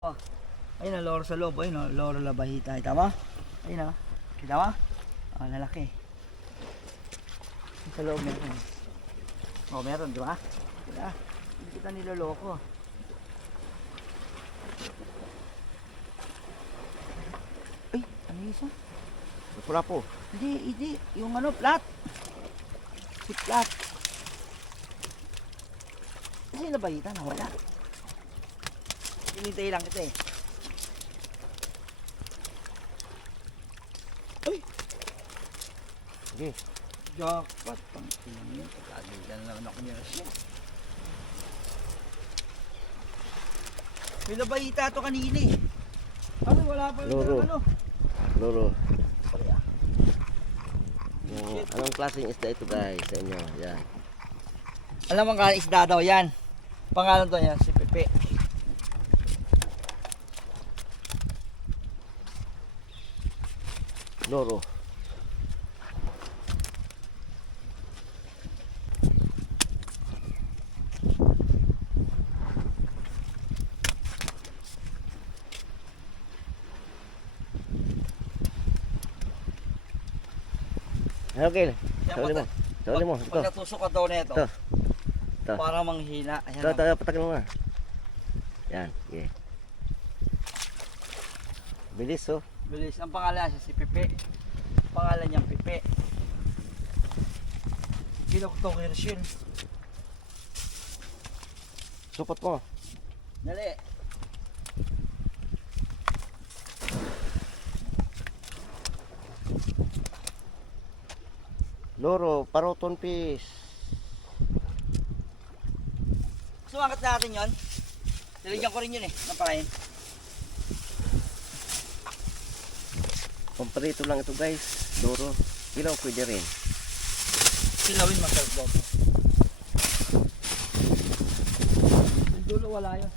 Oh, ayun ang loro sa loob. Ayun o, loro labahita. Kita mo? Ayun o. Kita mo? Oh, lalaki. Sa loob meron. Oh, meron, di ba? Kita. Hindi kita niloloko. Ay, ano yung isa? Pula po. Hindi. Yung ano, plat. Si plat. Kasi yung labahita, nawala. Hinintay lang kita eh. Ay! Sige. Jackpot. Pang-tingin. Pagkalitan na naman ako niya siya. May labahita to kanina eh. Ay, wala pa yung Loro. ano. Loro. Kaya. Yung, anong klaseng isda ito guys sa inyo? Yan. Alam mo ang isda daw yan. Pangalan to yan, si Pepe. Loro. Okay. Sauli mo. Sauli mo. Ito. Pag natusok ka daw na ito, Ito. Ito. para manghina. Ayan Ito. o. Ito. Patakin mo nga. Yan. Okay. Bilis oh. Bilis. Ang pangalan siya si Pepe. Pangalan niyang Pepe. Kinoktok Hershel. Supot mo. Dali. Loro. Paroton fish. Sumakat natin yon. Nilagyan ko rin yun eh. Napakain. Pamparito lang ito guys. Loro. Ilaw pwede rin. Silawin masarap daw. Yung dulo wala yun.